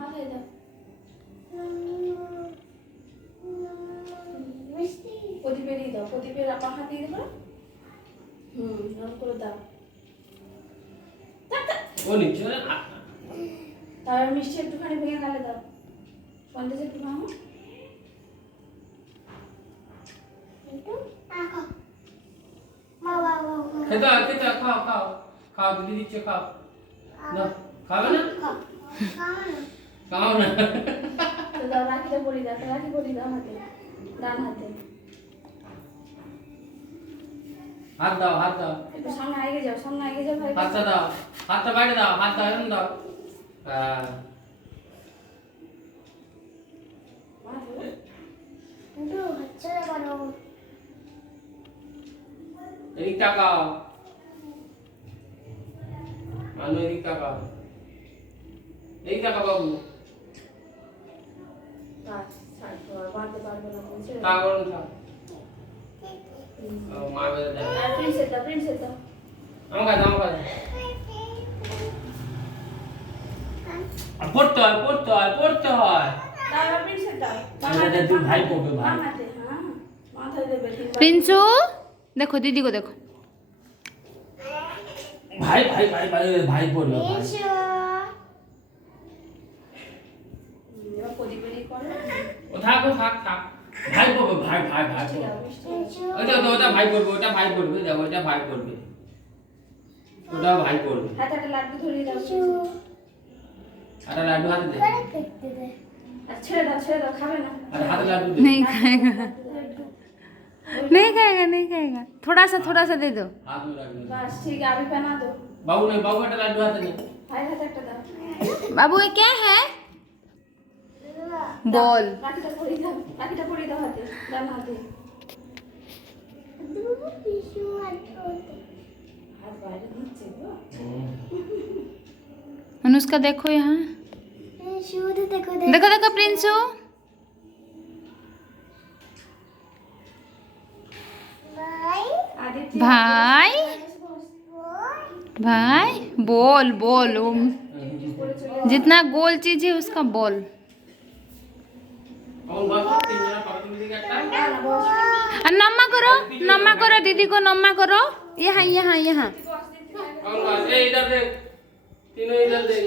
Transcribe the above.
মাথায় দাও। প্রদীপের দাও, প্রদীপের আপা হাতে দিয়ে দাও। নরম করে দাও। ও নিচে তার মিষ্টি একটুখানি ভেঙে গালে দাও। সন্দেশ একটু ভাঙো। খেতে খাও দিদি দিচ্ছে খাও না খাবে না খাও না তো দাও, রাখিটা পরি দাও, রাখি পরি দাও হাতে, ডান হাতে। হাত দাও একটু সামনে এগিয়ে যাও, সামনে এগিয়ে যাও ভাই। হাতটা দাও, হাতটা বাইরে দাও, হাতটা এরকম দাও। এদিক তাকাও, মানু এদিক তাকাও, এদিক তাকাও বাবু। বাঁধতে পারবে না বলছে। তা করুন থাক। মা বেঁধে দেয়। আর প্রিন্সেস দাও। আমাকে দাও। পড়তে হয়। দাও প্রিন্সেস দাও। তুই ভাই পড়বে ভাই। মাথায়, হ্যাঁ মাথায় দেবে। प्रिंसू देखो दीदी को देखो। ভাই পড়বে ভাই। প্রদীপেরই করো। ও থাক। ভাই পড়বে ভাই। ওটা ভাই পড়বে, দেখো ওটা ভাই পড়বে। ওটা ভাই পড়বে। হাতে একটা লাড্ডু ধরিয়ে দাও। আরে লাড্ডু হাতে দে। আর ছেড়ে দাও, খাবে না। আরে হাতে লাড্ডু দে। नहीं खाएगा थोड़ा सा दे दो। हाथ में लाडू दे। बस ठीक है, अभी पहना दो। बाबू একটা লাড্ডু হাতে দে। भाई हाथ একটা দাও। बाबू ये क्या है? बॉल। রাখিটা পরিয়ে দাও হাতে, ডান হাতে। हाथ বাইরে দিচ্ছে গো। अनुष्का देखो यहाँ। देखो प्रिंसू। आदित्य भाई बॉल जितना गोल चीज है उसका बॉल। कौन बाबू तीन जना पापा तुम दिखा ना बस नम्मा करो दीदी को नम्मा करो। यहाँ कौन बात ए इधर देख तीनों इधर देख